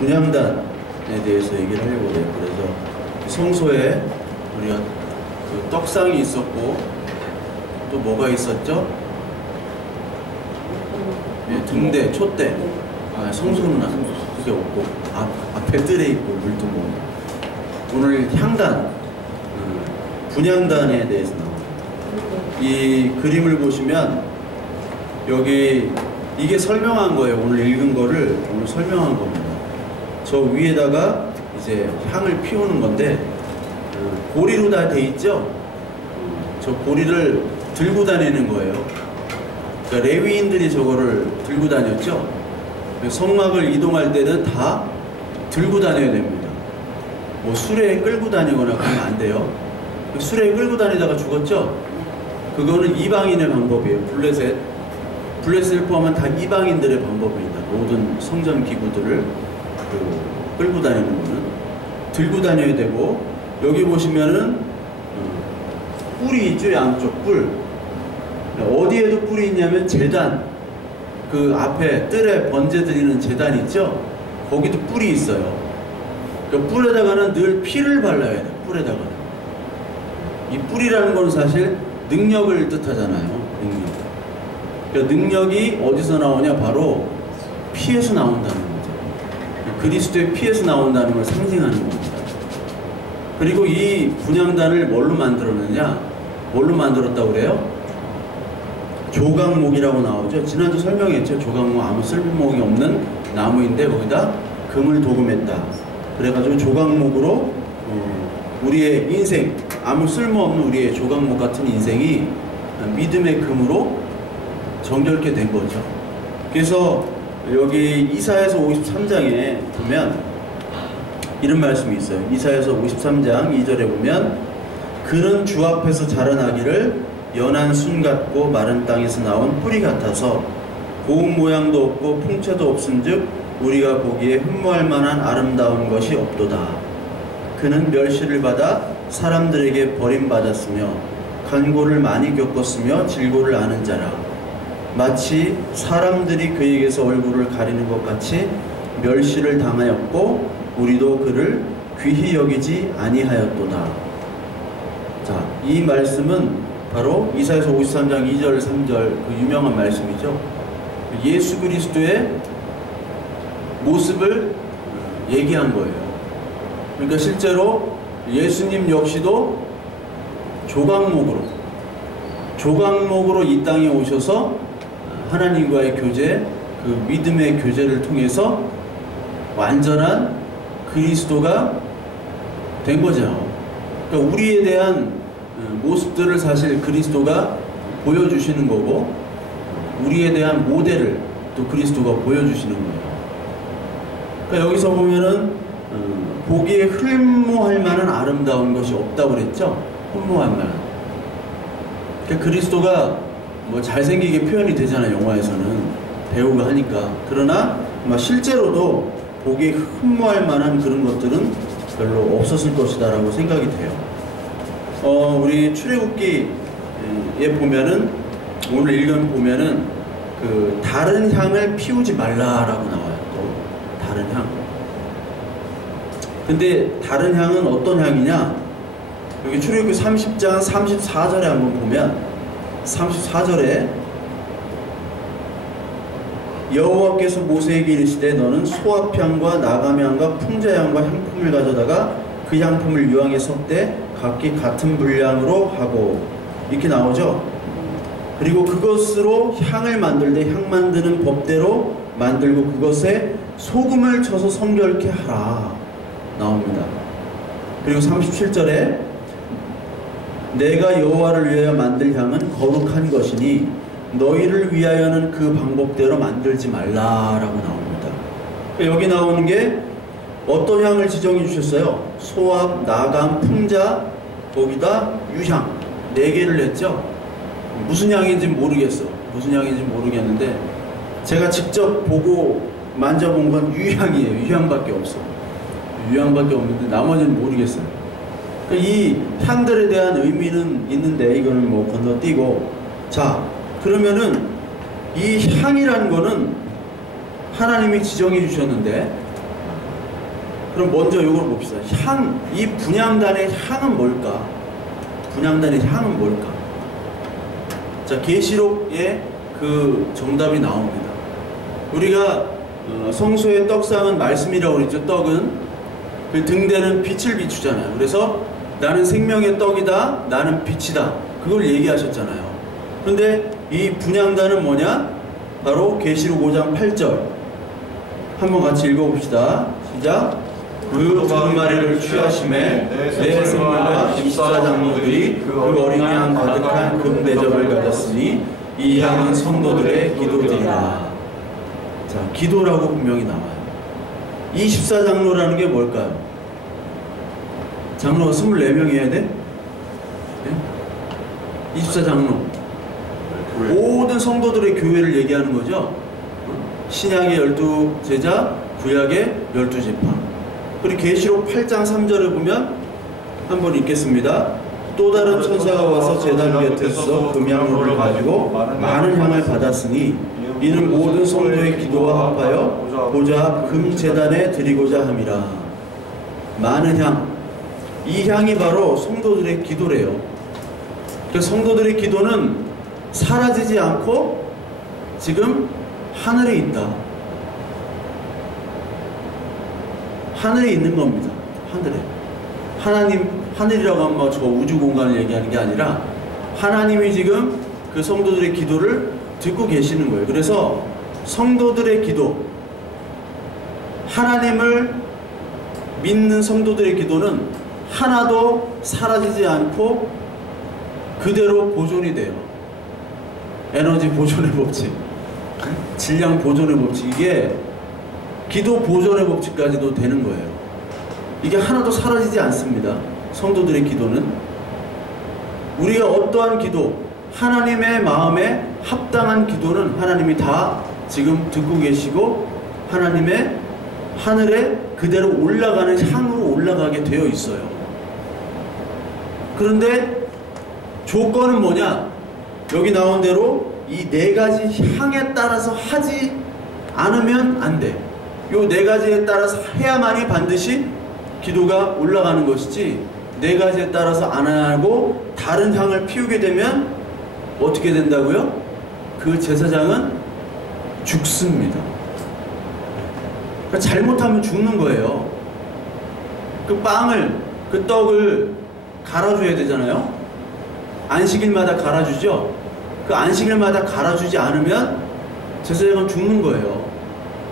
분향단에 대해서 얘기를 하려고 해요. 그래서 성소에 우리가 그 떡상이 있었고 또 뭐가 있었죠? 예, 등대, 촛대. 아, 성소는 그게 없고 앞에 뜰에 있고 물두모. 오늘 향단, 분향단에 대해서 나옵니다. 이 그림을 보시면 여기 이게 설명한 거예요. 오늘 읽은 거를 오늘 설명한 겁니다. 저 위에다가 이제 향을 피우는 건데 고리로 다 돼 있죠. 저 고리를 들고 다니는 거예요. 그러니까 레위인들이 저거를 들고 다녔죠. 성막을 이동할 때는 다 들고 다녀야 됩니다. 뭐 수레에 끌고 다니거나 그러면 안 돼요. 수레에 끌고 다니다가 죽었죠. 그거는 이방인의 방법이에요. 블레셋을 포함한 다 이방인들의 방법입니다. 모든 성전 기구들을 끌고 다니는 거는 들고 다녀야 되고, 여기 보시면은 뿔이 있죠. 양쪽 뿔. 어디에도 뿔이 있냐면 제단, 그 앞에 뜰에 번제 드리는 제단 있죠. 거기도 뿔이 있어요. 그러니까 뿔에다가는 늘 피를 발라야 돼요. 뿔에다가는. 이 뿔이라는 건 사실 능력을 뜻하잖아요. 그러니까 능력이 어디서 나오냐? 바로 피에서 나온다는 거죠. 그리스도의 피에서 나온다는 걸 상징하는 겁니다. 그리고 이 분향단을 뭘로 만들었느냐? 뭘로 만들었다고 그래요? 조각목이라고 나오죠. 지난주 설명했죠. 조각목, 아무 쓸모가 없는 나무인데 거기다 금을 도금했다. 그래가지고 조각목으로 우리의 인생, 아무 쓸모없는 우리의 조각목 같은 인생이 믿음의 금으로 정결케 된 거죠. 그래서 여기 이사야서 53장에 보면 이런 말씀이 있어요. 이사야서 53장 2절에 보면 그는 주 앞에서 자라나기를 연한 순 같고 마른 땅에서 나온 뿌리 같아서 고운 모양도 없고 풍채도 없은즉 우리가 보기에 흠모할 만한 아름다운 것이 없도다. 그는 멸시를 받아 사람들에게 버림받았으며 간고를 많이 겪었으며 질고를 아는 자라. 마치 사람들이 그에게서 얼굴을 가리는 것 같이 멸시를 당하였고 우리도 그를 귀히 여기지 아니하였도다. 자, 이 말씀은 바로 이사야서 53장 2절 3절 그 유명한 말씀이죠. 예수 그리스도의 모습을 얘기한 거예요. 그러니까 실제로 예수님 역시도 조각목으로 이 땅에 오셔서 하나님과의 교제, 그 믿음의 교제를 통해서 완전한 그리스도가 된 거죠. 그러니까 우리에 대한 모습들을 사실 그리스도가 보여주시는 거고, 우리에 대한 모델을 또 그리스도가 보여주시는 거예요. 그러니까 여기서 보면은 보기에 흠모할 만한 아름다운 것이 없다고 그랬죠. 흠모할 만한. 그러니까 그리스도가 뭐 잘생기게 표현이 되잖아요. 영화에서는 배우가 하니까. 그러나 실제로도 보기에 흠모할 만한 그런 것들은 별로 없었을 것이다 라고 생각이 돼요. 우리 출애굽기에 보면은 오늘 읽은 보면은 그 다른 향을 피우지 말라라고 나와요. 또 다른 향. 근데 다른 향은 어떤 향이냐? 여기 출애굽기 30장 34절에 한번 보면 34절에 여호와께서 모세에게 이르시되 너는 소합향과 나감향과 풍자향과 향품을 가져다가 그 향품을 유황에 섞되 각기 같은 분량으로 하고 이렇게 나오죠. 그리고 그것으로 향을 만들되 향 만드는 법대로 만들고 그것에 소금을 쳐서 성결케 하라 나옵니다. 그리고 37절에 내가 여호와를 위하여 만들 향은 거룩한 것이니 너희를 위하여는 그 방법대로 만들지 말라라고 나옵니다. 여기 나오는 게 어떤 향을 지정해 주셨어요? 소합, 나감, 풍자, 거기다 유향 4개를 냈죠. 무슨 향인지 모르겠어. 무슨 향인지 모르겠는데 제가 직접 보고 만져본 건 유향이에요. 유향밖에 없어. 유향밖에 없는데 나머지는 모르겠어요. 이 향들에 대한 의미는 있는데 이거는 뭐 건너뛰고, 자 그러면은 이 향이라는 거는 하나님이 지정해 주셨는데 그럼 먼저 이걸 봅시다. 이 분향단의 향은 뭘까? 분향단의 향은 뭘까? 자, 계시록에 그 정답이 나옵니다. 우리가 성소의 떡상은 말씀이라고 그랬죠. 떡은 그 등대는 빛을 비추잖아요. 그래서 나는 생명의 떡이다, 나는 빛이다, 그걸 얘기하셨잖아요. 그런데 이 분향단은 뭐냐? 바로 계시록 5장 8절 한번 같이 읽어봅시다. 시작. 그 두루마리를 취하심에 내 생물과 24장로들이 그 어린 양 가득한 금 대접을 가졌으니 이 향은 성도들의 기도들이라. 자, 기도라고 분명히 나와요. 24장로라는 게 뭘까요? 장로가 24명이어야 돼? 네? 24장로. 모든 성도들의 교회를 얘기하는 거죠. 신약의 12제자, 구약의 12지파. 그리고 계시록 8장 3절을 보면 한번 읽겠습니다. 또 다른 천사가 와서 제단 곁에서 금향로를 가지고 많은 향을 받았으니 이는 모든 성도의 기도와 합하여 보좌 금 제단에 드리고자 함이라. 많은 향, 이 향이 바로 성도들의 기도래요. 그래서 성도들의 기도는 사라지지 않고 지금 하늘에 있다. 하늘에 있는 겁니다. 하늘에. 하나님, 하늘이라고 하면 저 우주 공간을 얘기하는 게 아니라 하나님이 지금 그 성도들의 기도를 듣고 계시는 거예요. 그래서 성도들의 기도, 하나님을 믿는 성도들의 기도는 하나도 사라지지 않고 그대로 보존이 돼요. 에너지 보존의 법칙, 질량 보존의 법칙, 이게 기도 보존의 법칙까지도 되는 거예요. 이게 하나도 사라지지 않습니다. 성도들의 기도는 우리가 어떠한 기도, 하나님의 마음에 합당한 기도는 하나님이 다 지금 듣고 계시고 하나님의 하늘에 그대로 올라가는 향으로 올라가게 되어 있어요. 그런데 조건은 뭐냐? 여기 나온 대로 이 네 가지 향에 따라서 하지 않으면 안 돼. 요 네 가지에 따라서 해야만이 반드시 기도가 올라가는 것이지, 네 가지에 따라서 안 하고 다른 향을 피우게 되면 어떻게 된다고요? 그 제사장은 죽습니다. 그러니까 잘못하면 죽는 거예요. 그 빵을, 그 떡을 갈아줘야 되잖아요. 안식일마다 갈아주죠. 그 안식일마다 갈아주지 않으면 제사장은 죽는 거예요.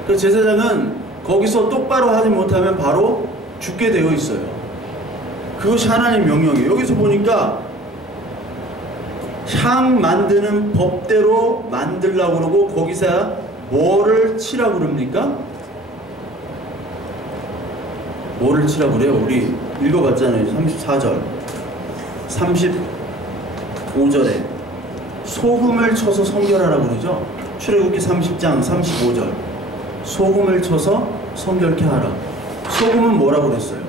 그 제사장은 거기서 똑바로 하지 못하면 바로 죽게 되어 있어요. 그것이 하나님 명령이에요. 여기서 보니까 향 만드는 법대로 만들라고 그러고 거기서 뭐를 치라고 그럽니까? 뭐를 치라고 그래요? 우리 읽어봤잖아요. 34절 35절에 소금을 쳐서 성결하라고 그러죠. 출애굽기 30장 35절 소금을 쳐서 성결케 하라. 소금은 뭐라고 그랬어요?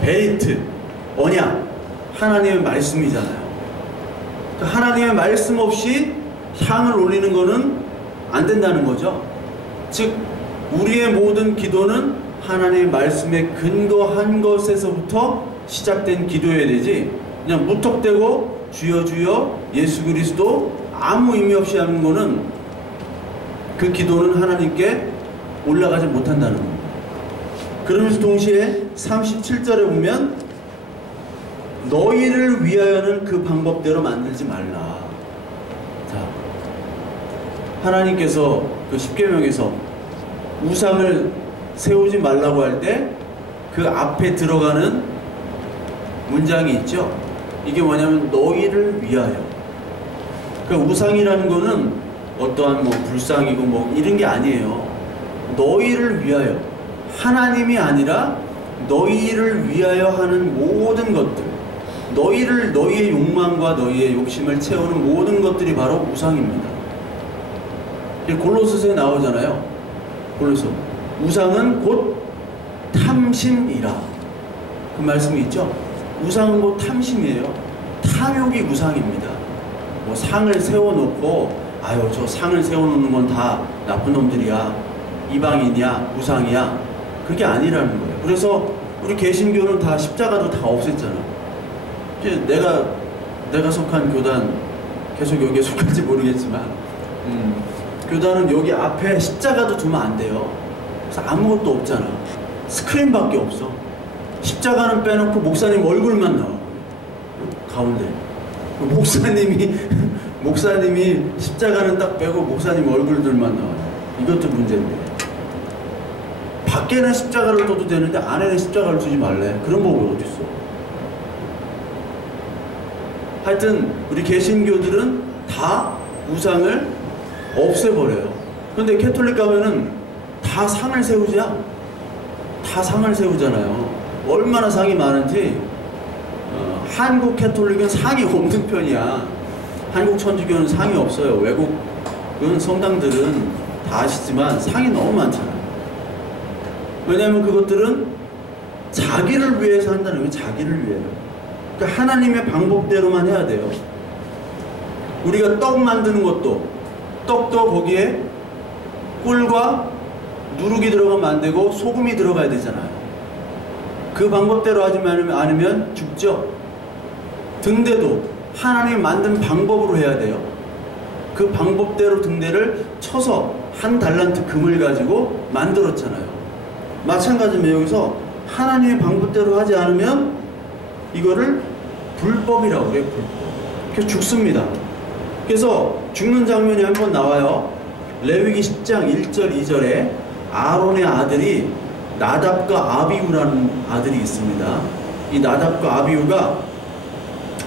베리트, 언약, 하나님의 말씀이잖아요. 그러니까 하나님의 말씀 없이 향을 올리는 거는 안 된다는 거죠. 즉 우리의 모든 기도는 하나님의 말씀에 근거한 것에서부터 시작된 기도여야 되지, 그냥 무턱대고 주여 주여 예수 그리스도 아무 의미 없이 하는 거는 그 기도는 하나님께 올라가지 못한다는 겁니다. 그러면서 동시에 37절에 보면 너희를 위하여는 그 방법대로 만들지 말라. 자, 하나님께서 그 십계명에서 우상을 세우지 말라고 할 때 그 앞에 들어가는 문장이 있죠. 이게 뭐냐면 너희를 위하여. 그러니까 우상이라는 거는 어떠한 뭐 불상이고 뭐 이런 게 아니에요. 너희를 위하여. 하나님이 아니라 너희를 위하여 하는 모든 것들, 너희를, 너희의 욕망과 너희의 욕심을 채우는 모든 것들이 바로 우상입니다. 골로새서에 나오잖아요. 골로새 우상은 곧 탐심이라, 그 말씀이 있죠. 우상은 곧 탐심이에요. 탐욕이 우상입니다. 뭐 상을 세워놓고 아유 저 상을 세워놓는 건 다 나쁜 놈들이야, 이방인이야, 우상이야, 그게 아니라는 거예요. 그래서 우리 개신교는 다 십자가도 다 없앴잖아. 이제 내가 속한 교단, 계속 여기에 속할지 모르겠지만 교단은 여기 앞에 십자가도 두면 안 돼요. 그래서 아무것도 없잖아. 스크린밖에 없어. 십자가는 빼놓고 목사님 얼굴만 나와. 가운데 목사님이 십자가는 딱 빼고 목사님 얼굴들만 나와요. 이것도 문제인데, 밖에는 십자가를 둬도 되는데 안에는 십자가를 두지 말래. 그런 법이 어디 있어? 하여튼 우리 개신교들은 다 우상을 없애버려요. 근데 캐톨릭 가면은 다 상을 세우자. 다 상을 세우잖아요. 얼마나 상이 많은지. 한국 캐톨릭은 상이 없는 편이야. 한국 천주교는 상이 없어요. 외국은 성당들은 다 아시지만 상이 너무 많잖아요. 왜냐하면 그것들은 자기를 위해서 한다는 거예요. 자기를 위해요. 그러니까 하나님의 방법대로만 해야 돼요. 우리가 떡 만드는 것도, 떡도 거기에 꿀과 누룩이 들어가면 안 되고 소금이 들어가야 되잖아요. 그 방법대로 하지 않으면 죽죠. 등대도 하나님이 만든 방법으로 해야 돼요. 그 방법대로 등대를 쳐서 한 달란트 금을 가지고 만들었잖아요. 마찬가지로 여기서 하나님의 방법대로 하지 않으면 이거를 불법이라고 해요. 불법. 그래서 죽습니다. 그래서 죽는 장면이 한번 나와요. 레위기 10장 1절 2절에 아론의 아들이 나답과 아비후라는 아들이 있습니다. 이 나답과 아비후가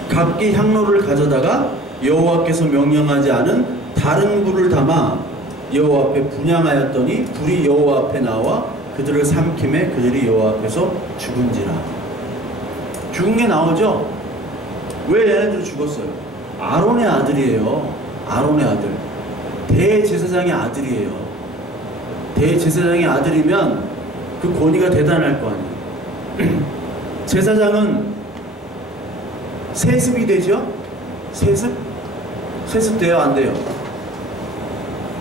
각기 향로를 가져다가 여호와께서 명령하지 않은 다른 불을 담아 여호와 앞에 분향하였더니 불이 여호와 앞에 나와 그들을 삼킴에 그들이 여호와 앞에서 죽은지라. 죽은 게 나오죠? 왜 얘네들이 죽었어요? 아론의 아들이에요. 아론의 아들. 대제사장의 아들이에요. 대제사장의 아들이면 그 권위가 대단할 거 아니에요. 제사장은 세습이 되죠? 세습? 세습 돼요? 안 돼요?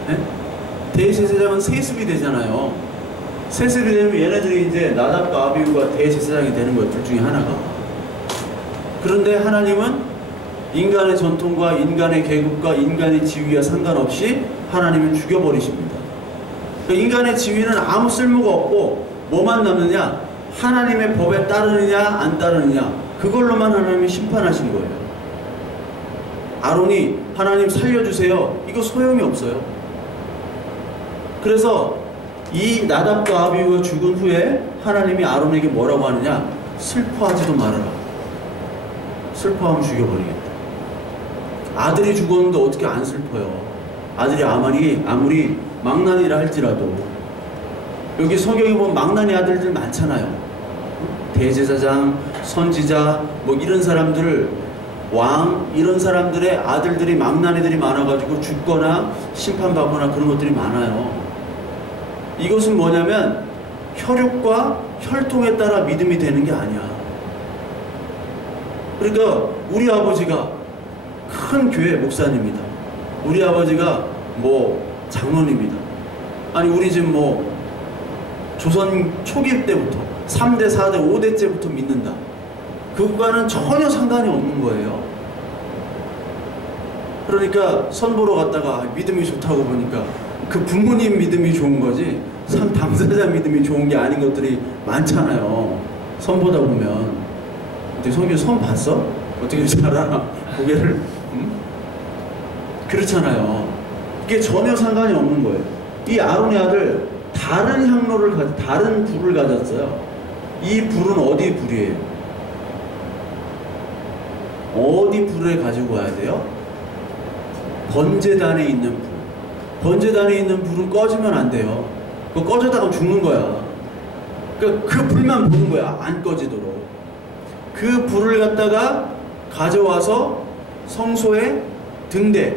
네? 대제사장은 세습이 되잖아요. 세습이 되면 얘네들이 이제 나답과 아비후가 대제사장이 되는 거예요. 둘 중에 하나가. 그런데 하나님은 인간의 전통과 인간의 계급과 인간의 지위와 상관없이 하나님은 죽여버리십니다. 인간의 지위는 아무 쓸모가 없고 뭐만 남느냐? 하나님의 법에 따르느냐 안 따르느냐, 그걸로만 하나님이 심판하신 거예요. 아론이 하나님 살려주세요, 이거 소용이 없어요. 그래서 이 나답과 아비후가 죽은 후에 하나님이 아론에게 뭐라고 하느냐? 슬퍼하지도 말아라. 슬퍼하면 죽여버리겠다. 아들이 죽었는데 어떻게 안 슬퍼요? 아들이 아무리 망나니라 할지라도. 여기 성경에 보면 망나니 아들들 많잖아요. 대제사장, 선지자, 뭐 이런 사람들, 왕, 이런 사람들의 아들들이 망나니들이 많아가지고 죽거나 심판받거나 그런 것들이 많아요. 이것은 뭐냐면 혈육과 혈통에 따라 믿음이 되는 게 아니야. 그러니까 우리 아버지가 큰 교회 목사님이다. 우리 아버지가 뭐 장로님이다. 아니 우리 집 뭐 조선 초기 때부터 3대, 4대, 5대째부터 믿는다. 그거와는 전혀 상관이 없는 거예요. 그러니까 선보러 갔다가 믿음이 좋다고 보니까 그 부모님 믿음이 좋은 거지 당사자 믿음이 좋은 게 아닌 것들이 많잖아요. 선 보다 보면. 어떻게 성경 선 봤어? 어떻게 잘 알아? 고개를. 그렇잖아요. 이게 전혀 상관이 없는 거예요. 이 아론의 아들 다른 불을 가졌어요. 이 불은 어디 불이에요? 어디 불을 가지고 와야 돼요? 번제단에 있는 불. 번제단에 있는 불은 꺼지면 안 돼요. 그거 꺼졌다가 죽는 거야. 그러니까 그 불만 보는 거야. 안 꺼지도록. 그 불을 갖다가 가져와서 성소의 등대,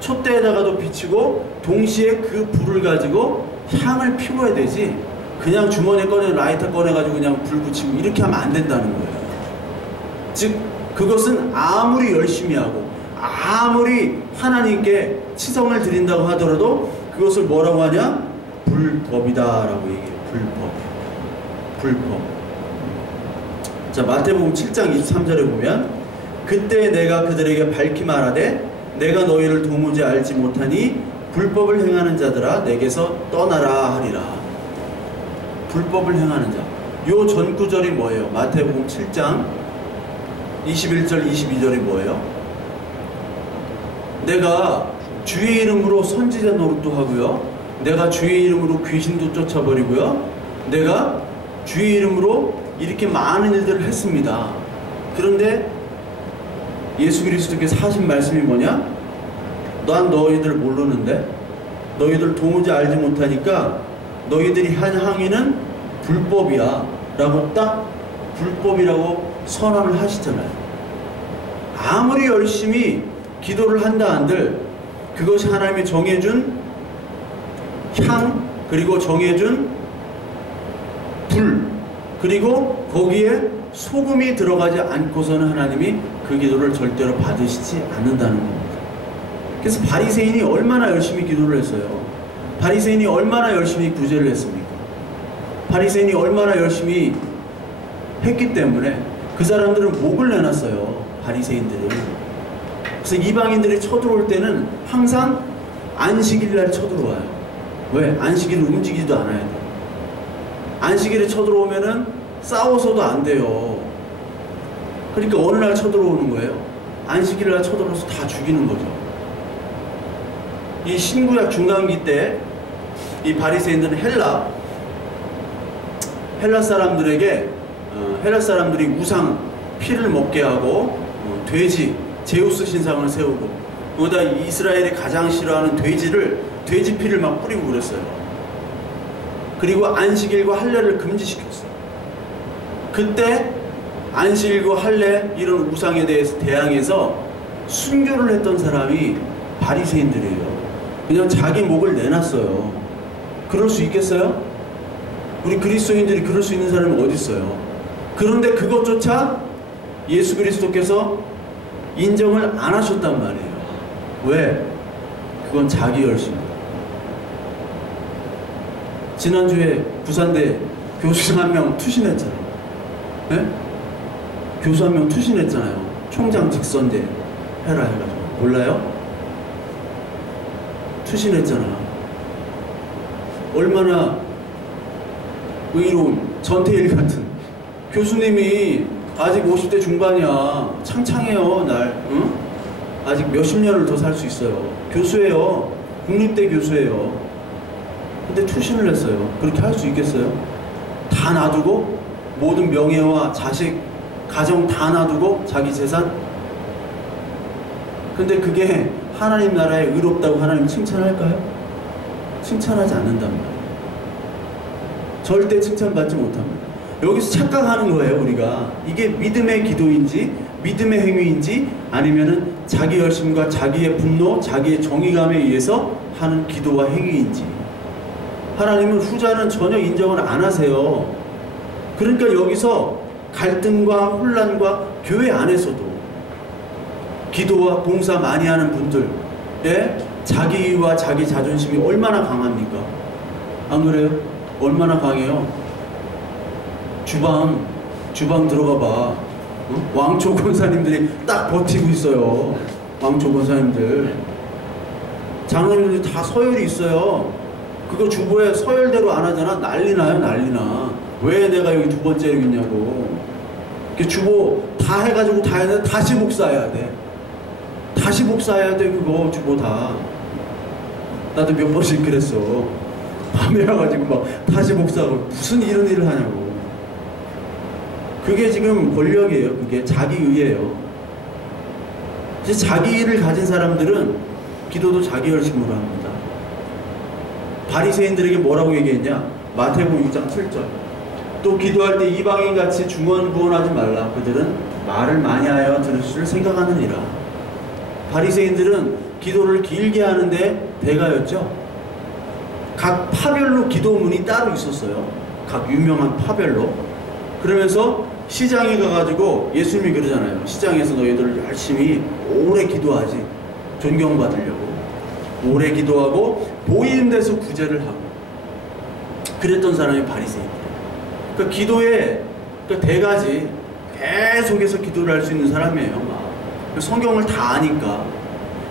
촛대에다가도 비치고 동시에 그 불을 가지고 향을 피워야 되지, 그냥 주머니에 라이터 꺼내가지고 그냥 불 붙이고 이렇게 하면 안 된다는 거예요. 즉 그것은 아무리 열심히 하고 아무리 하나님께 치성을 드린다고 하더라도 그것을 뭐라고 하냐? 불법이다 라고 얘기해요. 불법. 불법. 자, 마태복음 7장 23절에 보면 그때 내가 그들에게 밝히 말하되 내가 너희를 도무지 알지 못하니 불법을 행하는 자들아 내게서 떠나라 하리라. 불법을 행하는 자. 요 전구절이 뭐예요? 마태복음 7장 21절 22절이 뭐예요? 내가 주의 이름으로 선지자 노릇도 하고요, 내가 주의 이름으로 귀신도 쫓아버리고요, 내가 주의 이름으로 이렇게 많은 일들을 했습니다. 그런데 예수 그리스도께서 하신 말씀이 뭐냐? 난 너희들 모르는데, 너희들 도무지 알지 못하니까 너희들이 한 행위는 불법이야 라고 딱 불법이라고 선언을 하시잖아요. 아무리 열심히 기도를 한다 한들 그것이 하나님이 정해준 향, 그리고 정해준 불, 그리고 거기에 소금이 들어가지 않고서는 하나님이 그 기도를 절대로 받으시지 않는다는 겁니다. 그래서 바리새인이 얼마나 열심히 기도를 했어요? 바리새인이 얼마나 열심히 구제를 했습니까? 바리새인이 얼마나 열심히 했기 때문에 그 사람들은 목을 내놨어요. 바리새인들은. 그래서 이방인들이 쳐들어올 때는 항상 안식일날 쳐들어와요. 왜? 안식일은 움직이지도 않아야 돼요. 안식일에 쳐들어오면은 싸워서도 안 돼요. 그러니까 어느 날 쳐들어오는 거예요? 안식일날 쳐들어와서 다 죽이는 거죠. 이 신구약 중간기 때 이 바리새인들은 헬라 사람들에게 헬라 사람들이 우상 피를 먹게 하고 돼지 제우스 신상을 세우고, 거기다 이스라엘이 가장 싫어하는 돼지 피를 막 뿌리고 그랬어요. 그리고 안식일과 할례를 금지시켰어요. 그때 안식일과 할례 이런 우상에 대해서 대항해서 순교를 했던 사람이 바리새인들이에요. 그냥 자기 목을 내놨어요. 그럴 수 있겠어요? 우리 그리스도인들이 그럴 수 있는 사람이 어디 있어요? 그런데 그것조차 예수 그리스도께서 인정을 안 하셨단 말이에요. 왜? 그건 자기 열심입니다. 지난주에 부산대 교수 한 명 투신했잖아요. 네? 교수 한 명 투신했잖아요. 총장 직선제 해라 해가지고. 몰라요? 투신했잖아. 얼마나 의로운 전태일 같은 교수님이 아직 50대 중반이야. 창창해요. 응? 아직 몇십 년을 더 살 수 있어요. 교수예요. 국립대 교수예요. 근데 투신을 했어요. 그렇게 할 수 있겠어요? 다 놔두고, 모든 명예와 자식, 가정 다 놔두고 자기 재산? 근데 그게 하나님 나라에 의롭다고 하나님 칭찬할까요? 칭찬하지 않는단 말이에요. 절대 칭찬받지 못합니다. 여기서 착각하는 거예요. 우리가 이게 믿음의 기도인지 믿음의 행위인지, 아니면은 자기 열심과 자기의 분노, 자기의 정의감에 의해서 하는 기도와 행위인지. 하나님은 후자는 전혀 인정을 안 하세요. 그러니까 여기서 갈등과 혼란과 교회 안에서도 기도와 봉사 많이 하는 분들의 자기와 자기 자존심이 얼마나 강합니까? 안 그래요? 얼마나 강해요? 주방 들어가 봐. 어? 왕초 권사님들이 딱 버티고 있어요. 왕초 권사님들. 장로님들이 다 서열이 있어요. 그거 주보에 서열대로 안 하잖아. 난리 나요, 난리 나. 왜 내가 여기 두 번째로 있냐고. 주보 다 해가지고 다 해야 돼. 다시 복사해야 돼. 다시 복사해야 돼, 그거 주보 다. 나도 몇 번씩 그랬어. 밤에 와가지고 막 다시 복사하고 무슨 이런 일을 하냐고. 그게 지금 권력이에요. 그게 자기의예요. 이제 자기의를 가진 사람들은 기도도 자기 열심으로 합니다. 바리새인들에게 뭐라고 얘기했냐? 마태복음 6장 7절. 또 기도할 때 이방인같이 중언부언하지 말라. 그들은 말을 많이 하여 들을 줄 생각하느니라. 바리새인들은 기도를 길게 하는데 대가였죠. 각 파별로 기도문이 따로 있었어요. 각 유명한 파별로. 그러면서 시장에 가가지고 예수님이 그러잖아요. 시장에서 너희들 열심히 오래 기도하지. 존경받으려고. 오래 기도하고 보이는 데서 구제를 하고. 그랬던 사람이 바리새인들. 그러니까 기도에 그러니까 대가지 계속해서 기도를 할 수 있는 사람이에요. 성경을 다 아니까.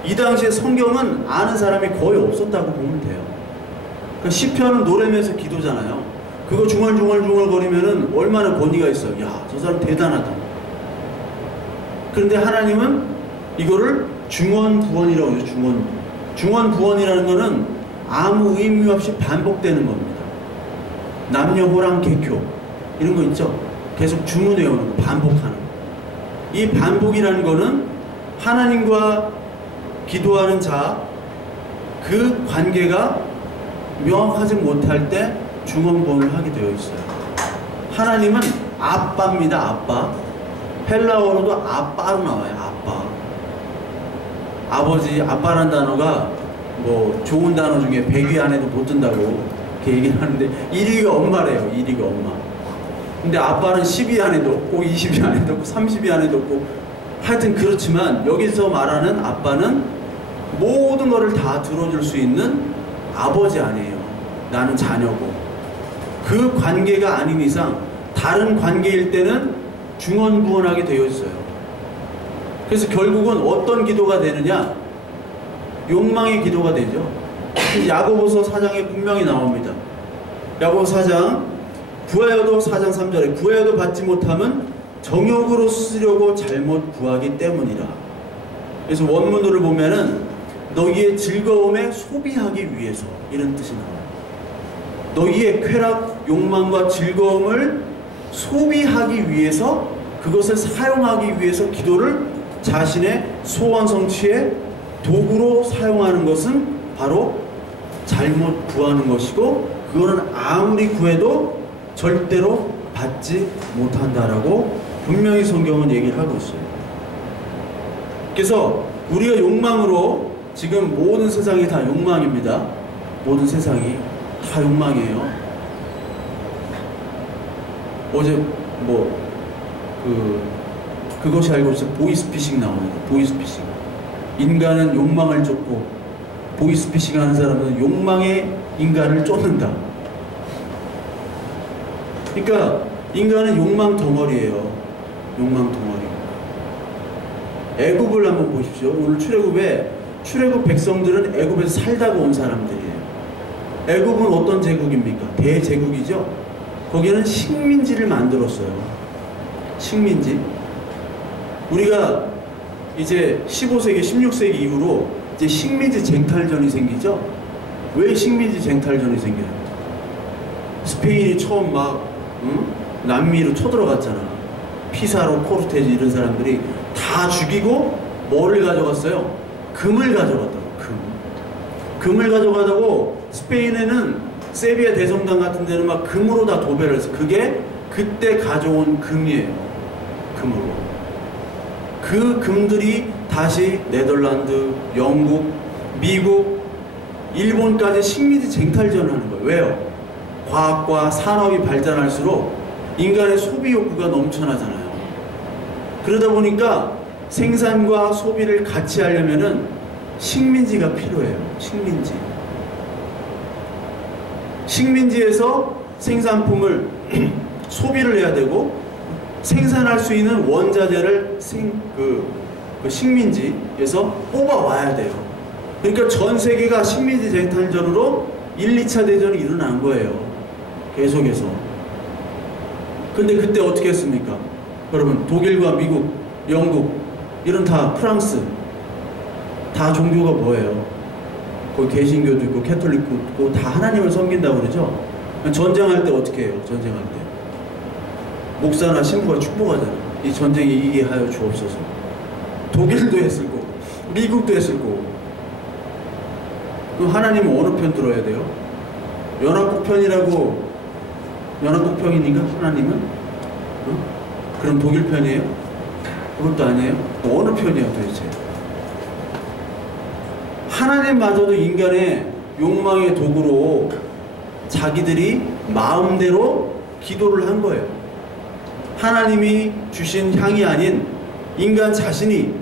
이 당시에 성경은 아는 사람이 거의 없었다고 보면 돼요. 그러니까 시편은 노래면서 기도잖아요. 그거 중얼중얼거리면은 얼마나 권위가 있어요. 야, 저 사람 대단하다. 그런데 하나님은 이거를 중언부언이라고 해요. 중언부언이라는 거는 아무 의미 없이 반복되는 겁니다. 남녀 호랑 개교 이런 거 있죠. 계속 주문해오는 거, 반복하는 거. 이 반복이라는 거는 하나님과 기도하는 자, 그 관계가 명확하지 못할 때 중언부언을 하게 되어 있어요. 하나님은 아빠입니다. 아빠. 헬라어로도 아빠로 나와요. 아빠. 아버지, 아빠라는 단어가 뭐 좋은 단어 중에 100위 안에도 못 든다고 이렇게 얘기를 하는데 1위가 엄마래요. 1위가 엄마. 근데 아빠는 10위 안에도 없고 20위 안에도 없고 30위 안에도 없고 하여튼 그렇지만 여기서 말하는 아빠는 모든 것을 다 들어줄 수 있는 아버지 아니에요. 나는 자녀고. 그 관계가 아닌 이상 다른 관계일 때는 중언부언하게 되어 있어요. 그래서 결국은 어떤 기도가 되느냐? 욕망의 기도가 되죠. 야고보서 4장에 분명히 나옵니다. 야고보서 4장 구하여도 4장 3절에 구하여도 받지 못함은 정욕으로 쓰려고 잘못 구하기 때문이라. 그래서 원문으로 보면은 너희의 즐거움에 소비하기 위해서 이런 뜻이 나와요. 너희의 쾌락, 욕망과 즐거움을 소비하기 위해서 그것을 사용하기 위해서 기도를 자신의 소원 성취의 도구로 사용하는 것은 바로 잘못 구하는 것이고 그거는 아무리 구해도 절대로 받지 못한다라고 분명히 성경은 얘기를 하고 있어요. 그래서 우리가 욕망으로 지금 모든 세상이 다 욕망입니다. 모든 세상이 다 욕망이에요. 어제 그것이 알고 있어 보이스피싱 나오는데 보이스피싱. 인간은 욕망을 쫓고 보이스피싱 하는 사람은 욕망의 인간을 쫓는다. 그러니까 인간은 욕망 덩어리예요. 욕망 덩어리. 애굽을 한번 보십시오. 오늘 출애굽 백성들은 애굽에서 살다가 온 사람들이에요. 애굽은 어떤 제국입니까? 대제국이죠. 거기는 식민지를 만들었어요. 식민지. 우리가 이제 15세기, 16세기 이후로 이제 식민지 쟁탈전이 생기죠. 왜 식민지 쟁탈전이 생겨요? 스페인이 처음 남미로 쳐들어갔잖아. 피사로, 코르테즈 이런 사람들이 다 죽이고 뭐를 가져갔어요? 금을 가져갔다고. 금을 가져가다고 스페인에는 세비야 대성당 같은 데는 막 금으로 다 도배를 해서 그게 그때 가져온 금이에요. 금으로. 그 금들이 다시 네덜란드, 영국, 미국, 일본까지 식민지 쟁탈전을 하는 거예요. 왜요? 과학과 산업이 발전할수록 인간의 소비 욕구가 넘쳐나잖아요. 그러다 보니까 생산과 소비를 같이 하려면은 식민지가 필요해요. 식민지. 식민지에서 생산품을 소비를 해야 되고 생산할 수 있는 원자재를 그 식민지에서 뽑아와야 돼요. 그러니까 전 세계가 식민지 쟁탈전으로 1, 2차 대전이 일어난 거예요. 계속해서. 근데 그때 어떻게 했습니까? 여러분, 독일과 미국, 영국, 이런 다 프랑스, 다 종교가 뭐예요? 거기 개신교도 있고 캐톨릭도 있고 다 하나님을 섬긴다고 그러죠? 전쟁할 때 어떻게 해요? 전쟁할 때 목사나 신부가 축복하잖아요. 이 전쟁에 이기게 하여 주옵소서. 독일도 했을 거고 미국도 했을 거고. 그럼 하나님은 어느 편 들어야 돼요? 연합국 편이라고. 연합국 편이니까 하나님은 그럼 독일 편이에요? 그것도 아니에요? 어느 편이에요 도대체? 하나님마저도 인간의 욕망의 도구로 자기들이 마음대로 기도를 한 거예요. 하나님이 주신 향이 아닌 인간 자신이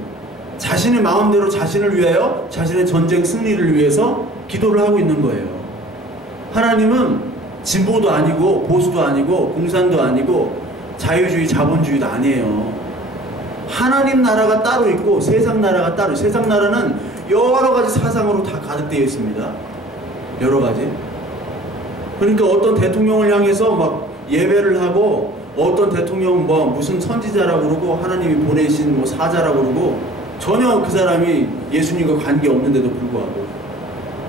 자신의 마음대로 자신을 위하여 자신의 전쟁 승리를 위해서 기도를 하고 있는 거예요. 하나님은 진보도 아니고 보수도 아니고 공산도 아니고 자유주의 자본주의도 아니에요. 하나님 나라가 따로 있고 세상 나라가 따로. 세상 나라는 여러 가지 사상으로 다 가득되어 있습니다. 여러 가지. 그러니까 어떤 대통령을 향해서 막 예배를 하고, 어떤 대통령 뭐 무슨 선지자라고 그러고 하나님이 보내신 뭐 사자라고 그러고, 전혀 그 사람이 예수님과 관계 없는데도 불구하고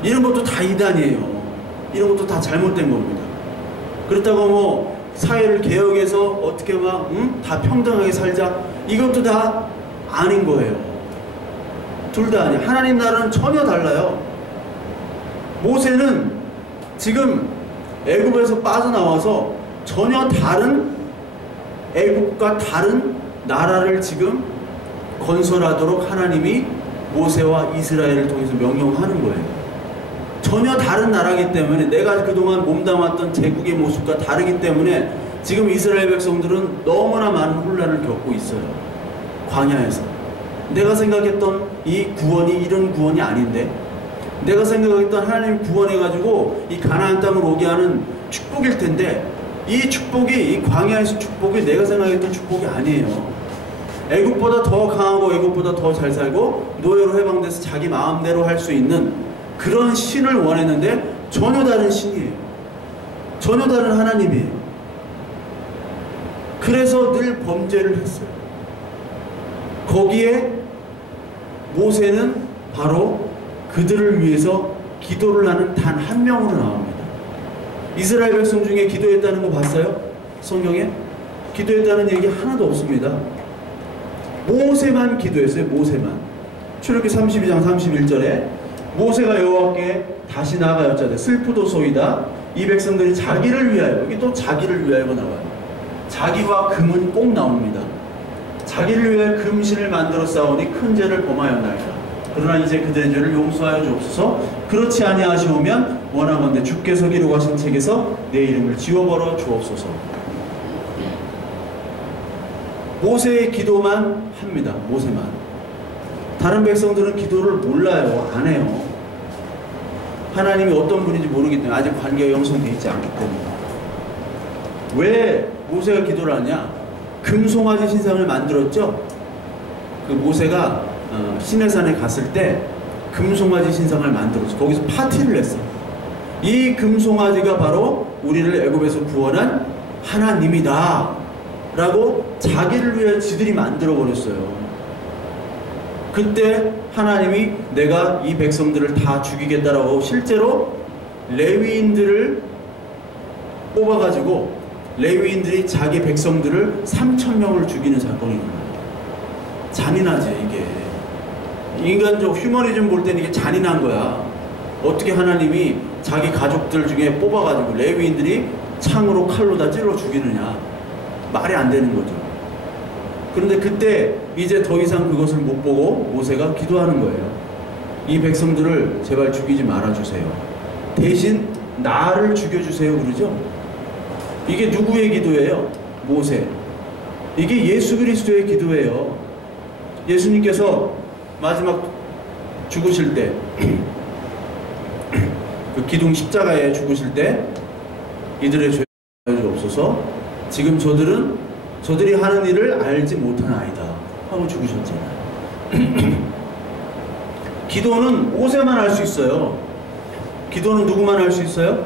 이런 것도 다 이단이에요. 이런 것도 다 잘못된 겁니다. 그렇다고 뭐 사회를 개혁해서 어떻게 막 다 평등하게 살자, 이것도 다 아닌 거예요. 둘 다 아니에요. 하나님 나라는 전혀 달라요. 모세는 지금 애굽에서 빠져나와서 전혀 다른, 애굽과 다른 나라를 지금 건설하도록 하나님이 모세와 이스라엘을 통해서 명령하는 거예요. 전혀 다른 나라이기 때문에, 내가 그동안 몸담았던 제국의 모습과 다르기 때문에 지금 이스라엘 백성들은 너무나 많은 혼란을 겪고 있어요. 광야에서. 내가 생각했던 이 구원이 이런 구원이 아닌데, 내가 생각했던 하나님 구원해가지고 이 가나안 땅을 오게 하는 축복일 텐데, 이 축복이, 이 광야에서 축복이 내가 생각했던 축복이 아니에요. 애국보다 더 강하고 애국보다 더 잘 살고 노예로 해방돼서 자기 마음대로 할 수 있는 그런 신을 원했는데 전혀 다른 신이에요. 전혀 다른 하나님이에요. 그래서 늘 범죄를 했어요. 거기에 모세는 바로 그들을 위해서 기도를 하는 단 한 명으로 나옵니다. 이스라엘 백성 중에 기도했다는 거 봤어요? 성경에? 기도했다는 얘기 하나도 없습니다. 모세만 기도했어요. 모세만. 출애굽기 32장 31절에 모세가 여호와께 다시 나아가였자되 슬프도소이다. 이 백성들이 자기를 위하여, 여기 또 자기를 위하여가 나와요. 자기와 금은 꼭 나옵니다. 자기를 위하여 금신을 만들어 싸우니 큰 죄를 범하였나이다. 그러나 이제 그들의 죄를 용서하여 주옵소서. 그렇지 아니하시오면 원하건대 주께서 기록하신 책에서 내 이름을 지워버려 주옵소서. 모세의 기도만 합니다. 모세만. 다른 백성들은 기도를 몰라요. 안 해요. 하나님이 어떤 분인지 모르기 때문에, 아직 관계가 형성되어 있지 않기 때문에. 왜 모세가 기도를 하냐? 금송아지 신상을 만들었죠. 그 모세가 시내산에 갔을 때 금송아지 신상을 만들었어. 거기서 파티를 했어. 이 금송아지가 바로 우리를 애굽에서 구원한 하나님이다 라고 자기를 위해 지들이 만들어 버렸어요. 그때 하나님이 내가 이 백성들을 다 죽이겠다라고 실제로 레위인들을 뽑아가지고 레위인들이 자기 백성들을 3,000명을 죽이는 사건이 일어나요. 잔인하지 이게. 인간적 휴머니즘 볼 때는 이게 잔인한 거야. 어떻게 하나님이 자기 가족들 중에 뽑아가지고 레위인들이 창으로 칼로 다 찔러 죽이느냐. 말이 안 되는 거죠. 그런데 그때 이제 더 이상 그것을 못 보고 모세가 기도하는 거예요. 이 백성들을 제발 죽이지 말아주세요. 대신 나를 죽여주세요 그러죠. 이게 누구의 기도예요? 모세. 이게 예수 그리스도의 기도예요. 예수님께서 마지막 죽으실 때 그 기둥 십자가에 죽으실 때 이들의 죄를 주옵소서. 지금 저들이 하는 일을 알지 못하나이다 하고 죽으셨잖아요. 기도는 모세만 할 수 있어요. 기도는 누구만 할 수 있어요?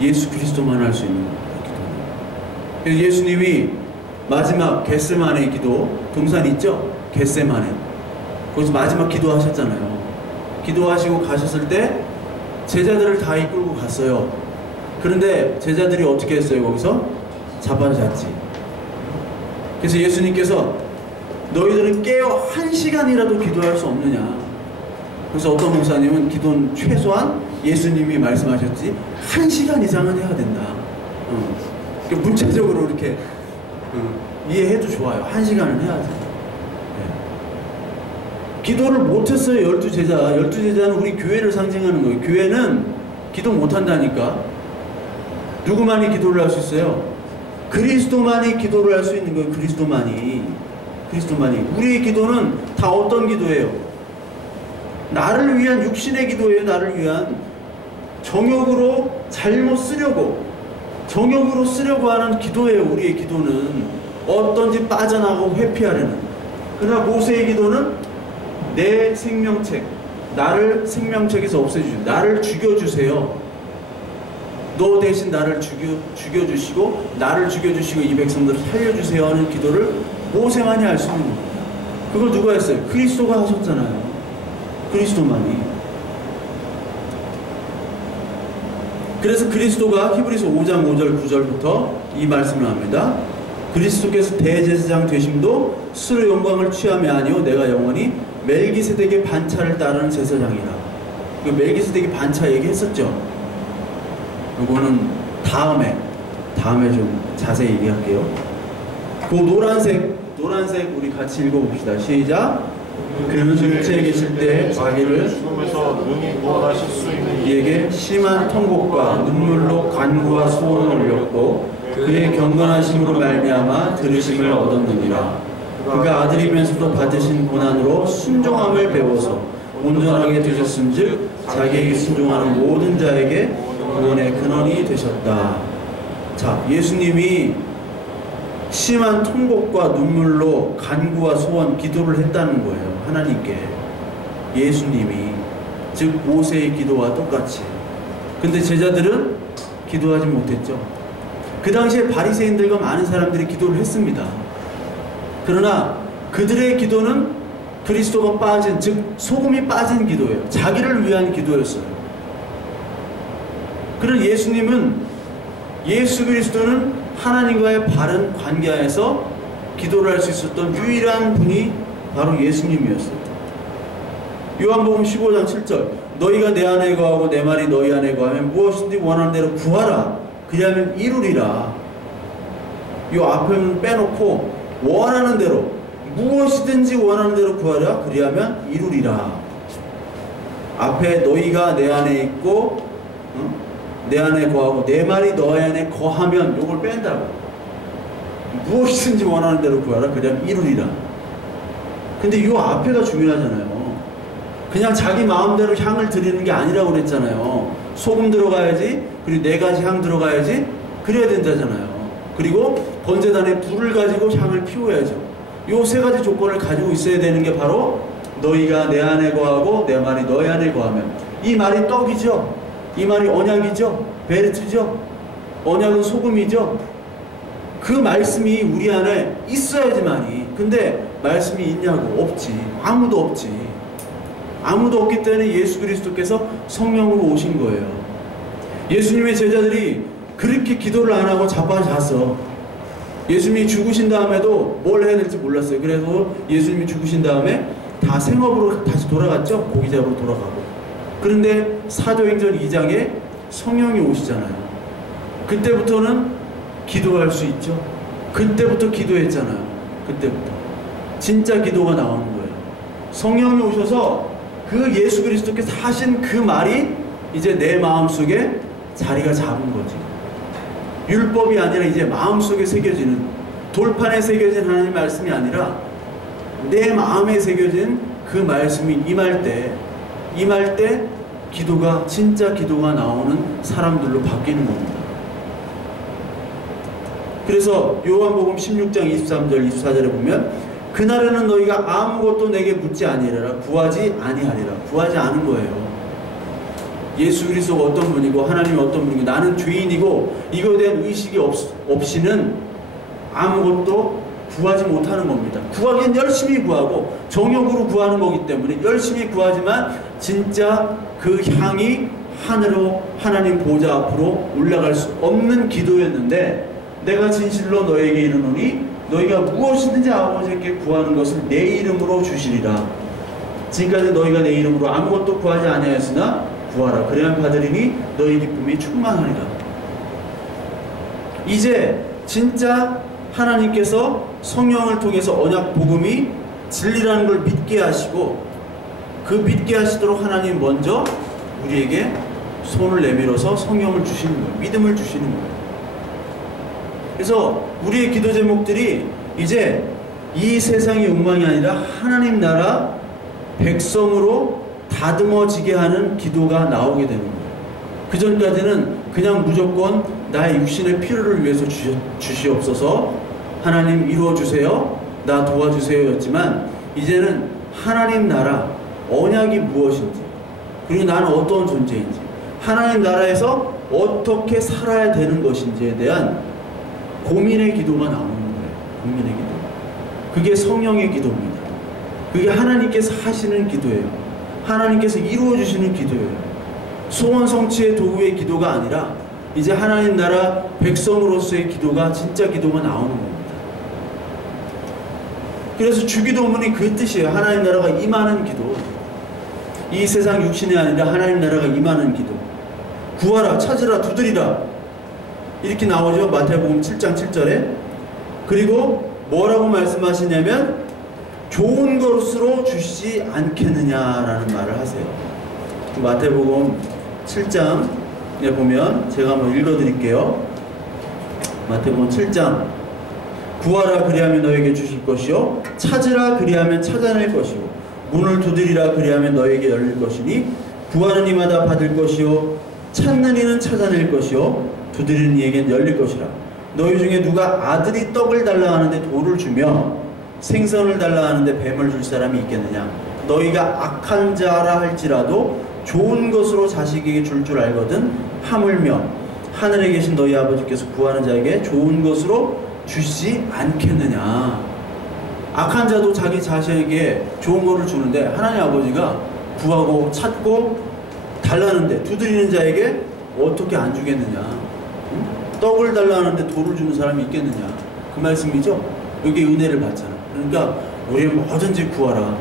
예수 그리스도만 할 수 있는 기도는. 예수님이 마지막 겟세마네 기도, 동산 있죠? 겟세마네. 거기서 마지막 기도하셨잖아요. 기도하시고 가셨을 때 제자들을 다 이끌고 갔어요. 그런데 제자들이 어떻게 했어요? 거기서 자빠졌지. 그래서 예수님께서 너희들은 깨어 1시간이라도 기도할 수 없느냐. 그래서 어떤 목사님은 기도는 최소한 예수님이 말씀하셨지 1시간 이상은 해야 된다. 문체적으로 이렇게 이해해도 좋아요. 1시간은 해야지. 기도를 못했어요. 12제자. 12제자는 우리 교회를 상징하는 거예요. 교회는 기도 못한다니까. 누구만이 기도를 할 수 있어요? 그리스도만이 기도를 할 수 있는 거예요. 그리스도만이. 우리의 기도는 다 어떤 기도예요? 나를 위한 육신의 기도예요. 나를 위한. 정욕으로 잘못 쓰려고, 정욕으로 쓰려고 하는 기도예요. 우리의 기도는 어떤지 빠져나가고 회피하려는. 그러나 모세의 기도는 내 생명책, 나를 생명책에서 없애주세요. 나를 죽여주세요. 너 대신 나를 죽여주시고 나를 죽여주시고 이 백성들을 살려주세요 하는 기도를 모세만이 할 수 있는 거예요. 그걸 누가 했어요? 그리스도가 하셨잖아요. 그리스도만이. 그래서 그리스도가 히브리서 5장 5절 9절부터 이 말씀을 합니다. 그리스도께서 대제사장 되심도 스스로 영광을 취함이 아니요 내가 영원히 멜기세덱의 반차를 따르는 제사장이라. 그 멜기세덱의 반차 얘기했었죠. 이거는 다음에 좀 자세히 얘기할게요. 그 노란색 우리 같이 읽어봅시다. 시작. 그는 육체에 계실 때 자기를 죽음에서 능히 구원하실 수 있는 이에게 심한 통곡과 눈물로 간구와 소원을 올렸고 그의 경건하심으로 말미암아 들으심을 얻었느니라. 그가 아들이면서도 받으신 고난으로 순종함을 배워서 온전하게 되셨음즉 자기에게 순종하는 모든 자에게 구원의 근원이 되셨다. 자, 예수님이 심한 통곡과 눈물로 간구와 소원, 기도를 했다는 거예요. 하나님께. 예수님이. 즉 모세의 기도와 똑같이. 근데 제자들은 기도하지 못했죠. 그 당시에 바리새인들과 많은 사람들이 기도를 했습니다. 그러나 그들의 기도는 그리스도가 빠진, 즉 소금이 빠진 기도예요. 자기를 위한 기도였어요. 그런 예수 그리스도는 하나님과의 바른 관계 안에서 기도를 할 수 있었던 유일한 분이 바로 예수님이었어요. 요한복음 15장 7절 너희가 내 안에 거하고 내 말이 너희 안에 거하면 무엇이든지 원하는 대로 구하라 그리하면 이루리라. 요 앞에는 빼놓고 원하는 대로 무엇이든지 원하는 대로 구하라 그리하면 이루리라. 앞에 너희가 내 안에 있고 내 안에 거하고 내 말이 너희 안에 거하면 요걸 뺀다고. 무엇이든지 원하는 대로 구하라 그리하면 이루리라. 근데 요 앞에가 중요하잖아요. 그냥 자기 마음대로 향을 드리는 게 아니라고 그랬잖아요. 소금 들어가야지, 그리고 4가지 향 들어가야지, 그래야 된다잖아요. 그리고 번제단에 불을 가지고 향을 피워야죠. 요 3가지 조건을 가지고 있어야 되는 게 바로 너희가 내 안에 거하고 내 말이 너희 안에 거하면. 이 말이 떡이죠. 이 말이 언약이죠. 베르트죠. 언약은 소금이죠. 그 말씀이 우리 안에 있어야지만이. 근데 말씀이 있냐고. 없지. 아무도 없지. 아무도 없기 때문에 예수 그리스도께서 성령으로 오신 거예요. 예수님의 제자들이 그렇게 기도를 안 하고 자빠졌어. 예수님이 죽으신 다음에도 뭘 해야 될지 몰랐어요. 그래서 예수님이 죽으신 다음에 다 생업으로 다시 돌아갔죠. 고기 잡으러 돌아가고. 그런데 사도행전 2장에 성령이 오시잖아요. 그때부터는 기도할 수 있죠. 그때부터 기도했잖아요. 그때부터 진짜 기도가 나오는 거예요. 성령이 오셔서 그 예수 그리스도께서 하신 그 말이 이제 내 마음속에 자리가 잡은 거지. 율법이 아니라 이제 마음속에 새겨지는, 돌판에 새겨진 하나님의 말씀이 아니라 내 마음에 새겨진 그 말씀이 임할 때 기도가, 진짜 기도가 나오는 사람들로 바뀌는 겁니다. 그래서 요한복음 16장 23절 24절에 보면 그날에는 너희가 아무것도 내게 묻지 아니하리라. 구하지 아니하리라. 구하지 않은 거예요. 예수 그리스도가 어떤 분이고 하나님이 어떤 분이고 나는 죄인이고 이거에 대한 의식이 없이는 아무것도 구하지 못하는 겁니다. 구하기엔 열심히 구하고 정욕으로 구하는 거기 때문에 열심히 구하지만 진짜 그 향이 하늘로 하나님 보좌 앞으로 올라갈 수 없는 기도였는데 내가 진실로 너에게 이르노니 너희가 무엇이든지 아버지께 구하는 것을 내 이름으로 주시리라. 지금까지 너희가 내 이름으로 아무것도 구하지 아니하였으나 구하라. 그래야 받으리니 너희 기쁨이 충만하리라. 이제 진짜 하나님께서 성령을 통해서 언약 복음이 진리라는 걸 믿게 하시고 그 믿게 하시도록 하나님 먼저 우리에게 손을 내밀어서 성령을 주시는 거예요. 믿음을 주시는 거예요. 그래서 우리의 기도 제목들이 이제 이 세상의 욕망이 아니라 하나님 나라 백성으로 다듬어지게 하는 기도가 나오게 되는 거예요. 그 전까지는 그냥 무조건 나의 육신의 필요를 위해서 주시옵소서, 하나님 이루어주세요, 나 도와주세요 였지만, 이제는 하나님 나라, 언약이 무엇인지, 그리고 나는 어떤 존재인지, 하나님 나라에서 어떻게 살아야 되는 것인지에 대한 고민의 기도가 나오는 거예요. 고민의 기도. 그게 성령의 기도입니다. 그게 하나님께서 하시는 기도예요. 하나님께서 이루어주시는 기도예요. 소원 성취의 도구의 기도가 아니라 이제 하나님 나라 백성으로서의 기도가, 진짜 기도가 나오는 겁니다. 그래서 주기도문이 그 뜻이에요. 하나님 나라가 임하는 기도. 이 세상 육신이 아니라 하나님 나라가 임하는 기도. 구하라, 찾으라, 두드리라, 이렇게 나오죠. 마태복음 7장 7절에. 그리고 뭐라고 말씀하시냐면 좋은 것으로 주시지 않겠느냐라는 말을 하세요. 마태복음 7장에 보면 제가 한번 읽어드릴게요. 마태복음 7장. 구하라 그리하면 너에게 주실 것이요, 찾으라 그리하면 찾아낼 것이요, 문을 두드리라 그리하면 너에게 열릴 것이니 구하는 이마다 받을 것이요, 찾는 이는 찾아낼 것이요, 두드리는 이에겐 열릴 것이라. 너희 중에 누가 아들이 떡을 달라 하는데 돌을 주며 생선을 달라 하는데 뱀을 줄 사람이 있겠느냐? 너희가 악한 자라 할지라도 좋은 것으로 자식에게 줄 줄 알거든 하물며 하늘에 계신 너희 아버지께서 구하는 자에게 좋은 것으로 주시지 않겠느냐. 악한 자도 자기 자식에게 좋은 것을 주는데 하나님 아버지가 구하고 찾고 달라는데 두드리는 자에게 어떻게 안 주겠느냐. 떡을 달라는데 돌을 주는 사람이 있겠느냐. 그 말씀이죠. 여기 은혜를 받잖아. 그러니까 우리 뭐든지 구하라.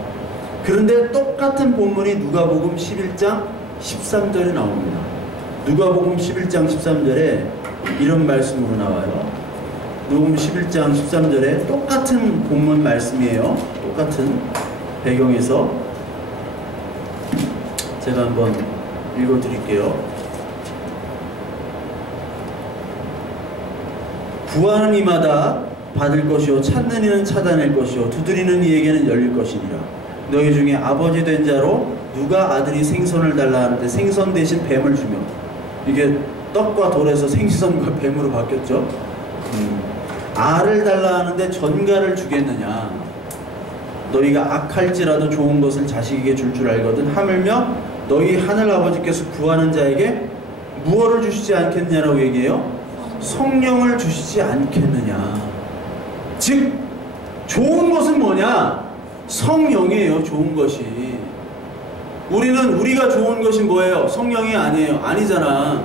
그런데 똑같은 본문이 누가복음 11장 13절에 나옵니다. 누가복음 11장 13절에 이런 말씀으로 나와요. 누가복음 11장 13절에 똑같은 본문 말씀이에요. 똑같은 배경에서 제가 한번 읽어드릴게요. 구하는 이마다 받을 것이요, 찾는 이는 찾아낼 것이요, 두드리는 이에게는 열릴 것이니라. 너희 중에 아버지 된 자로 누가 아들이 생선을 달라 하는데 생선 대신 뱀을 주며, 이게 떡과 돌에서 생선과 뱀으로 바뀌었죠. 알을 달라 하는데 전갈을 주겠느냐. 너희가 악할지라도 좋은 것을 자식에게 줄 줄 알거든 하물며 너희 하늘 아버지께서 구하는 자에게 무엇을 주시지 않겠냐라고 얘기해요? 성령을 주시지 않겠느냐. 즉 좋은 것은 뭐냐? 성령이에요. 좋은 것이. 우리가 좋은 것이 뭐예요? 성령이 아니에요. 아니잖아.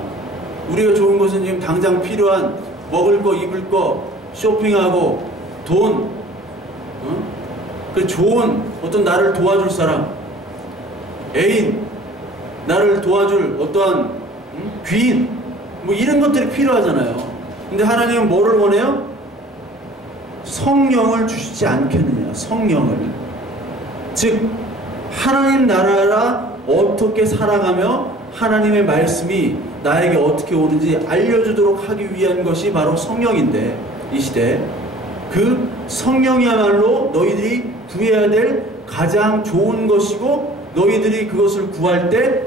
우리가 좋은 것은 지금 당장 필요한 먹을 거, 입을 거, 쇼핑하고 돈, 그 좋은 어떤 나를 도와줄 사람, 애인, 나를 도와줄 어떠한 귀인, 뭐 이런 것들이 필요하잖아요. 근데 하나님은 뭐를 원해요? 성령을 주시지 않겠느냐. 성령을. 즉 하나님 나라라 어떻게 살아가며 하나님의 말씀이 나에게 어떻게 오는지 알려주도록 하기 위한 것이 바로 성령인데, 이 시대 그 성령이야말로 너희들이 구해야 될 가장 좋은 것이고, 너희들이 그것을 구할 때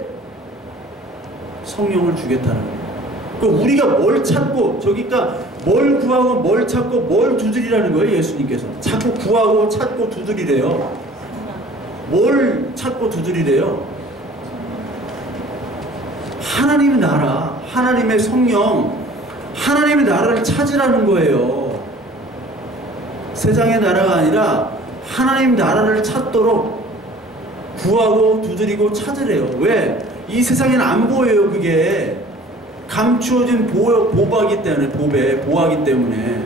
성령을 주겠다는 거예요. 그 우리가 뭘 찾고, 저기가 뭘 구하고 뭘 찾고 뭘 두드리라는 거예요. 예수님께서 자꾸 구하고 찾고 두드리래요. 뭘 찾고 두드리래요? 하나님의 나라, 하나님의 성령, 하나님의 나라를 찾으라는 거예요. 세상의 나라가 아니라 하나님 나라를 찾도록 구하고 두드리고 찾으래요. 왜? 이 세상에는 안 보여요. 그게 감추어진 보화기 때문에, 보화기 때문에.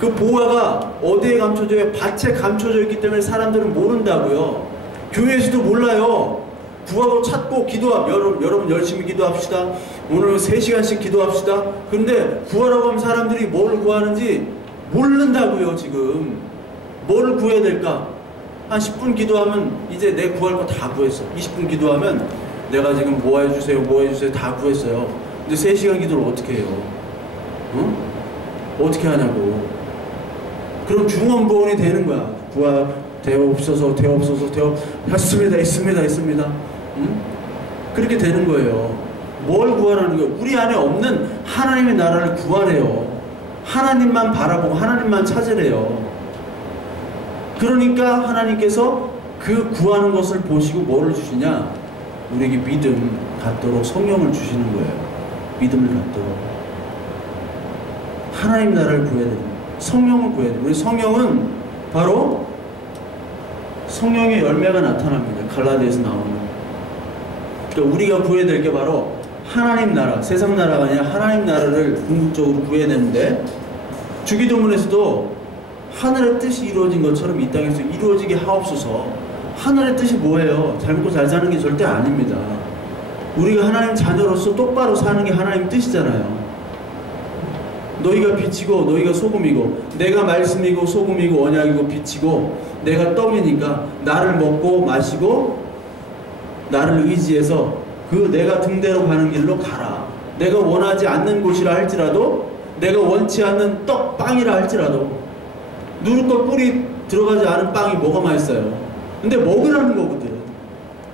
그 보화가 어디에 감춰져요? 밭에 감춰져 있기 때문에 사람들은 모른다고요. 교회에서도 몰라요. 구하고 찾고 여러분 열심히 기도합시다. 오늘 3시간씩 기도합시다. 근데 구하라고 하면 사람들이 뭘 구하는지 모른다고요. 지금 뭘 구해야 될까? 한 10분 기도하면 이제 내 구할 거 다 구했어. 20분 기도하면 내가 지금 뭐 해주세요 다 구했어요. 근데 3시간 기도를 어떻게 해요? 응? 어떻게 하냐고. 그럼 중원보원이 되는 거야. 구하 되옵소서 있습니다. 응? 그렇게 되는 거예요. 뭘 구하라는 거예요? 우리 안에 없는 하나님의 나라를 구하래요. 하나님만 바라보고 하나님만 찾으래요. 그러니까 하나님께서 그 구하는 것을 보시고 뭐를 주시냐? 우리에게 믿음 갖도록 성령을 주시는 거예요. 믿음을 갖도록. 하나님 나라를 구해야 됩니다. 성령을 구해야 돼요. 우리 성령은 바로 성령의 열매가 나타납니다. 갈라디아에서 나오는. 그러니까 우리가 구해야 될 게 바로 하나님 나라, 세상 나라가 아니라 하나님 나라를 궁극적으로 구해야 되는데, 주기도문에서도 하늘의 뜻이 이루어진 것처럼 이 땅에서 이루어지게 하옵소서. 하늘의 뜻이 뭐예요? 잘 먹고 잘 사는 게 절대 아닙니다. 우리가 하나님 자녀로서 똑바로 사는 게 하나님 뜻이잖아요. 너희가 빛이고 너희가 소금이고, 내가 말씀이고 소금이고 언약이고 빛이고 내가 떡이니까 나를 먹고 마시고 나를 의지해서 그 내가 등대로 가는 길로 가라. 내가 원하지 않는 곳이라 할지라도, 내가 원치 않는 떡, 빵이라 할지라도, 누룩과 꿀이 들어가지 않은 빵이 뭐가 맛있어요? 근데 먹으라는 거거든.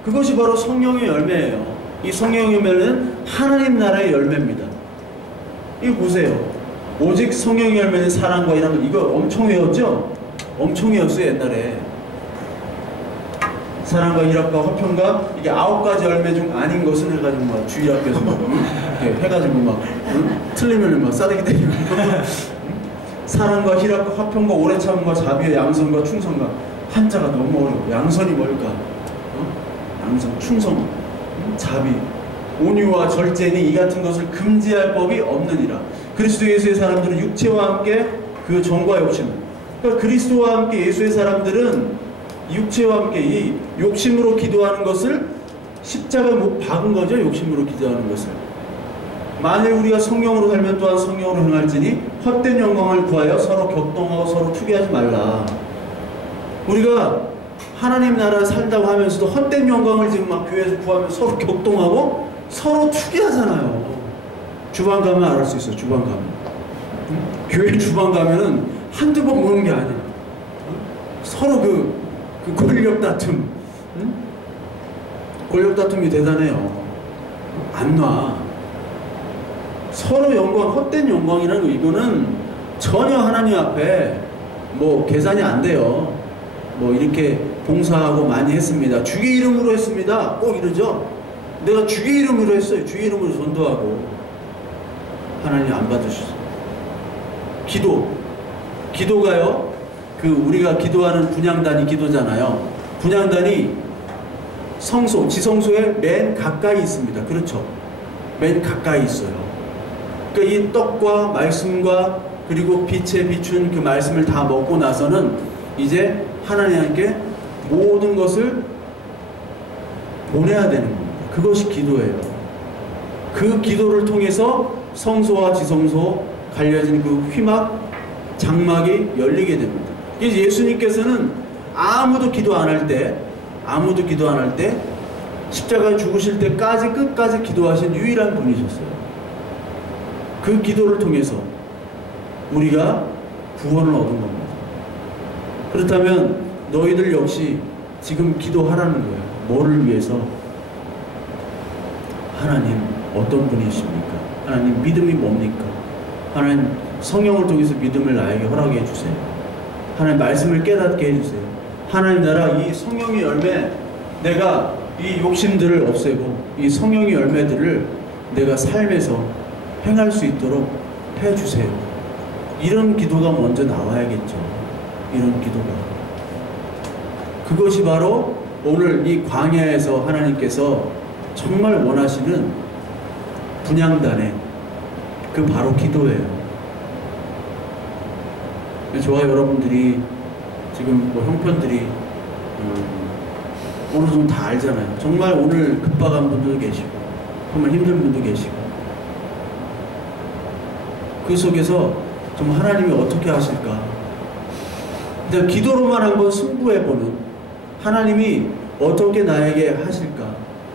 그것이 바로 성령의 열매예요. 이 성령의 열매는 하나님 나라의 열매입니다. 이거 보세요. 오직 성령의 열매는 사랑과 이런 거, 이거 엄청 외웠죠? 엄청 외웠어요 옛날에. 사랑과 희락과 화평과, 이게 9가지 열매 중 아닌 것은 해가지고 막 주일학교에서 막 이렇게 해가지고 막 틀리면 막 싸대기 때리고 사랑과 희락과 화평과 오래 참음과 자비와 양선과 충성과. 한자가 너무 어려워. 양선이 뭘까? 양선, 충성, 자비, 온유와 절제니 이 같은 것을 금지할 법이 없느니라. 그리스도 예수의 사람들은 육체와 함께 그 정과 욕심, 그러니까 그리스도와 함께 예수의 사람들은 육체와 함께 이 욕심으로 기도하는 것을 십자가에 못 박은 거죠. 욕심으로 기도하는 것을. 만일 우리가 성령으로 살면 또한 성령으로 행할지니 헛된 영광을 구하여 서로 격동하고 서로 투기하지 말라. 우리가 하나님 나라를 살다고 하면서도 헛된 영광을 지금 막 교회에서 구하면 서로 격동하고 서로 투기하잖아요. 주방 가면 알을 수 있어요. 주방 가면. 교회 주방 가면은 한두 번 보는 게 아니야. 서로 그 권력 다툼. 권력 다툼이 대단해요. 안 놔. 서로 영광, 헛된 영광이라는 거, 이거는 전혀 하나님 앞에 뭐 계산이 안 돼요. 뭐 이렇게 봉사하고 많이 했습니다. 주의 이름으로 했습니다. 꼭 이러죠. 내가 주의 이름으로 했어요. 주의 이름으로 전도하고. 하나님 안 받으셨어요. 기도가요. 그 우리가 기도하는 분향단이 기도잖아요. 분향단이 성소, 지성소에 맨 가까이 있습니다. 그렇죠. 맨 가까이 있어요. 그러니까 이 떡과 말씀과 그리고 빛에 비춘 그 말씀을 다 먹고 나서는 이제 하나님께 모든 것을 보내야 되는 겁니다. 그것이 기도예요. 그 기도를 통해서 성소와 지성소 갈려진 그 휘막, 장막이 열리게 됩니다. 그래서 예수님께서는 아무도 기도 안 할 때 십자가에 죽으실 때까지 끝까지 기도하신 유일한 분이셨어요. 그 기도를 통해서 우리가 구원을 얻은 겁니다. 그렇다면 너희들 역시 지금 기도하라는 거예요. 뭐를 위해서? 하나님 어떤 분이십니까? 하나님 믿음이 뭡니까? 하나님 성령을 통해서 믿음을 나에게 허락해 주세요. 하나님 말씀을 깨닫게 해주세요. 하나님 나라 이 성령의 열매, 내가 이 욕심들을 없애고 이 성령의 열매들을 내가 삶에서 행할 수 있도록 해주세요. 이런 기도가 먼저 나와야겠죠. 이런 기도가. 그것이 바로 오늘 이 광야에서 하나님께서 정말 원하시는 분향단의 그 바로 기도예요. 저와 여러분들이 지금 뭐 형편들이 어느 정도 다 알잖아요. 정말 오늘 급박한 분들도 계시고 정말 힘든 분도 계시고, 그 속에서 정말 하나님이 어떻게 하실까? 근데 기도로만 한번 승부해보는, 하나님이 어떻게 나에게 하실까?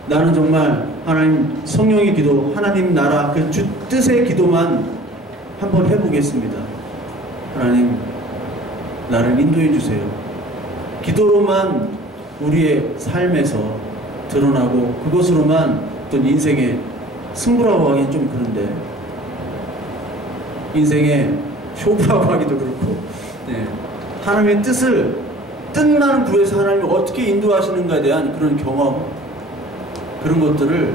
나는 정말 하나님 성령의 기도, 하나님 나라 그 주 뜻의 기도만 한번 해보겠습니다. 하나님 나를 인도해 주세요. 기도로만 우리의 삶에서 드러나고 그것으로만 어떤 인생의 승부라고 하기엔 좀 그런데, 인생의 쇼부라고 하기도 그렇고, 네. 하나님의 뜻만을 구해서 하나님이 어떻게 인도하시는가에 대한 그런 경험, 그런 것들을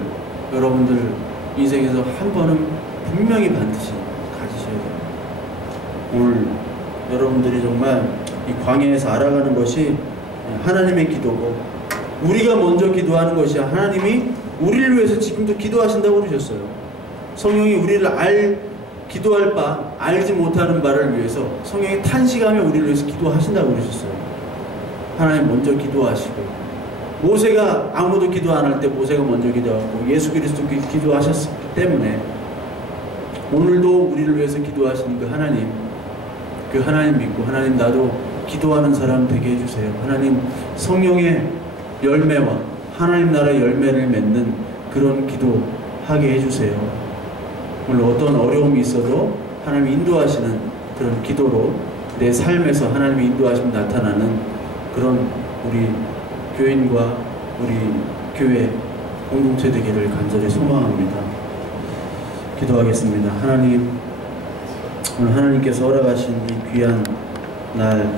여러분들 인생에서 한 번은 분명히 반드시 가지셔야 됩니다. 오늘 여러분들이 정말 이 광야에서 알아가는 것이 하나님의 기도고, 우리가 먼저 기도하는 것이 하나님이 우리를 위해서 지금도 기도하신다고 그러셨어요. 성령이 우리를 기도할 바, 알지 못하는 바를 위해서 성령이 탄식하며 우리를 위해서 기도하신다고 그러셨어요. 하나님 먼저 기도하시고, 모세가 아무도 기도 안 할 때 모세가 먼저 기도하고 예수 그리스도 기도하셨기 때문에 오늘도 우리를 위해서 기도하시는 그 하나님 믿고, 하나님 나도 기도하는 사람 되게 해주세요. 하나님 성령의 열매와 하나님 나라 열매를 맺는 그런 기도하게 해주세요. 오늘 어떤 어려움이 있어도 하나님 인도하시는 그런 기도로 내 삶에서 하나님의 인도하심이 나타나는 그런 우리 교인과 우리 교회 공동체 되기를 간절히 소망합니다. 기도하겠습니다. 하나님, 오늘 하나님께서 허락하신 이 귀한 날